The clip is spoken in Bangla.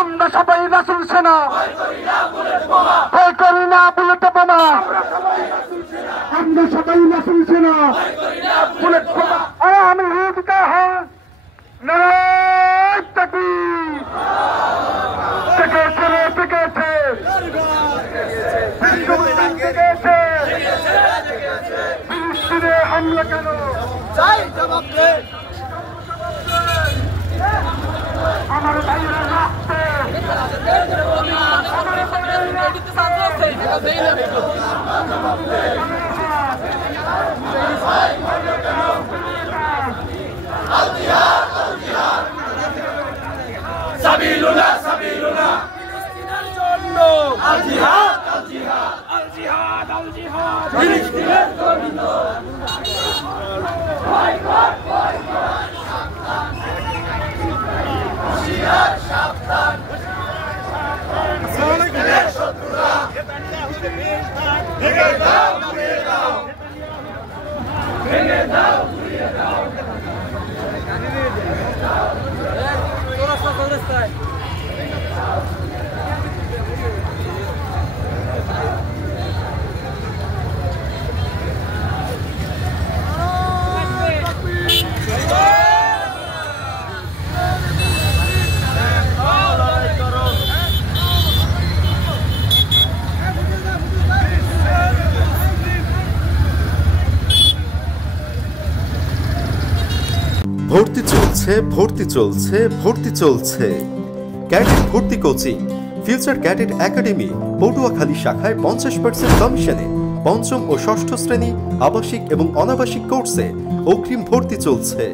আমরা সবাই রাসূল সেনা, ভয় করি না বুলেট বোমা। আমরা সবাই রাসূল সেনা, বুলেট বোমা। আমি হুদকা হন নারায়ে তাকবীর। জেগেছে রে জেগেছে, বিশ্ববাসী জেগেছে। ফিলিস্তিনে হামলা কেন? চাই জবাব দে। আমার ভাইয়েরা রক্তে, আমার ভাইয়েরা সাবিলুনা সাবিলুনা ফিলিস্তিনের জন্য আল জিহাদ আল জিহাদ আল জিহাদ আল জিহাদ ফিলিস্তিনের জন্য বয়কট বয়কট সাবধান হুঁশিয়ার সাবধান ফিলিস্তিনের শত্রুরা ভেঙে দাও ঘুরিয়ে দাও ভেঙে দাও ঘুরিয়ে দাও ভর্তি চলছে ভর্তি চলছে ভর্তি চলছে ক্যাডেট ভর্তি coaching future cadet academy Patuakhali শাখায় 50% কমিশনে পঞ্চম ও ষষ্ঠ শ্রেণী আবাসিক এবং অনাবাসিক কোর্সে অগ্রিম ভর্তি চলছে।